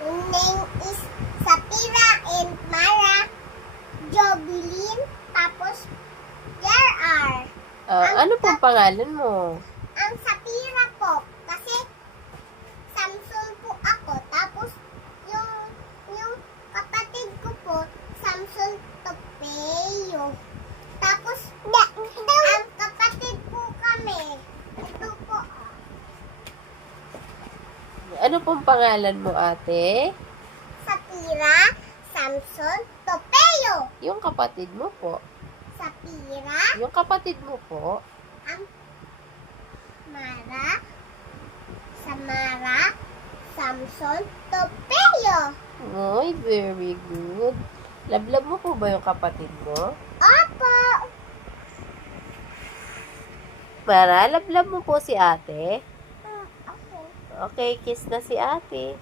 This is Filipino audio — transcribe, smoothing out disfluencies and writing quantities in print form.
Name is Sapira and Mara Jobilin. Tapos, there are. Ano pong pangalan mo? Ang Sapira po, kasi Samson po ako. Tapos, yung kapatid ko po, Samson Topeo. Tapos, ang kapatid po kami. Ito po. Ano pong pangalan mo, ate? Sapira, Samson Topeo. Yung kapatid mo po. Sapira, Yung kapatid mo po. ang Mara, Samara, Samson Topeo. Ay, very good. Love mo po ba yung kapatid mo? Opo. Mara, love mo po si ate? Okay. Okay, kiss na si ate.